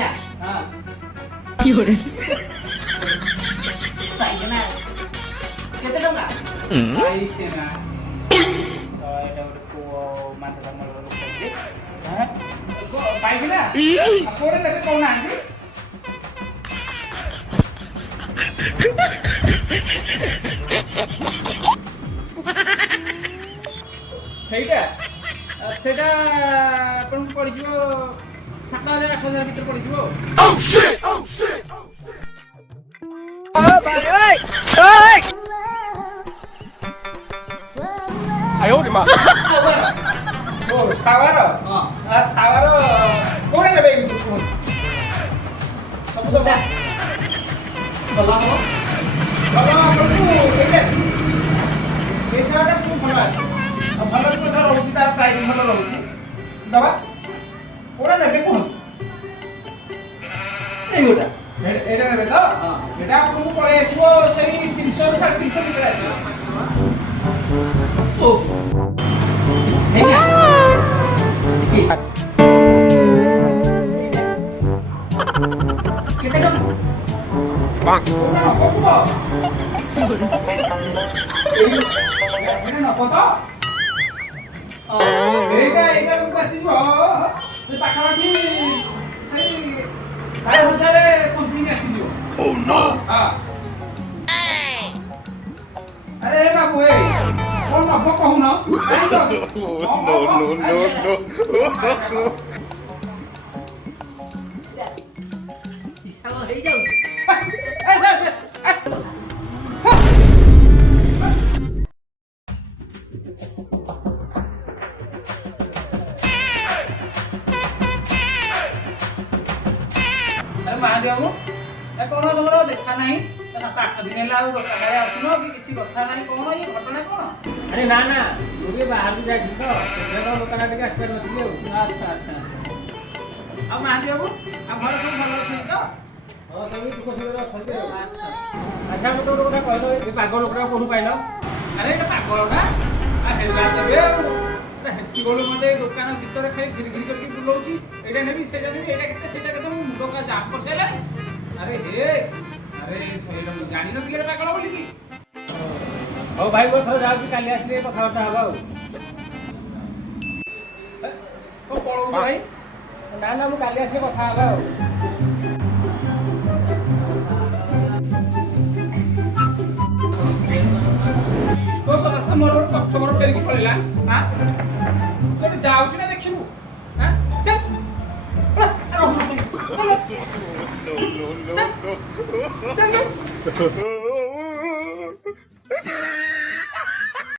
ना हां की हो रे पाई ना केते टंका आई केना 100 डबल को मात्र हमर रुपए हां पाई ना अकोरे लेके कोन आंदी ସେଇଟା ସେଇଟା ଆପଣଙ୍କୁ ପଡ଼ିଯିବ 7,000 8,000 ଭିତରେ ପଡ଼ିଯିବ ସାୱାର ସାୱାର କୋଉଟା ନେବେ ସବୁ ତ ଭଲ ହବ ଭଲ ଆପଣଙ୍କୁ ଏଇଟା ଏ ସାୱାରଟା ବହୁତ ଭଲ ଆସିବ ଆଉ ଭଲ କଥା ରହୁଛି ତାର ପ୍ରାଇସ୍ ଭଲ ରହୁଛି ଦବା କୋଉଟା ନେବେ କୁହନ୍ତୁ ଏଇଟା ଏଇଟା ନେବେ ତ ଏଇଟା ଆପଣଙ୍କୁ ପଳେଇ ଆସିବ ସେଇ 300 350 ଭିତରେ ଆସିବ ଓ ହେଇନା କି କେତେ ଟଙ୍କା କୋଉଟା ନବ କୁହ ଏଇଟା ନବ ତ এইটা রূপ আসিব সে পাখাপাখি সেই 12,000 সমথিং আসিব ও নো হ্যাঁ আরে বাবু এই কোন নব কহুন কাই তো নো হিসাব হই যাও महादेव बाबू कौन तुम देखा ना 7-8 दिन है आसुन कि किसी कथा ना कौन ये घटना कौन अरे ना ना मुझे बाहर भी जाइए तो दुकान टे आसपार नी अच्छा अच्छा आ महादेव बाबू आ घर सब भल अच्छे तो हाँ सब दुख सुख अच्छा अच्छा अच्छा मत गोटे कथा कहल ये पाग लोकटा कौन पाइल अरे ये पागलटा हेला देवे हेती बोलो मत दुकान भीतर खाली घिरी घिरी करके बुलाऊँगी एटा नेबी सेटा नेबी एटा केते मुंड का जाप करसेला अरे हे अरे सहीला मु जानि न तिले पागल बोली की हो भाई वो थोड़ा जाऊ काली आसले कथाबार्ता हबा को पळौ भाई ना ना मु काली आसले कथा हबा तो सदस्य मोर कस्टमर फेर की पळेला हां तो जाउछ ना देखिबू हां चल चल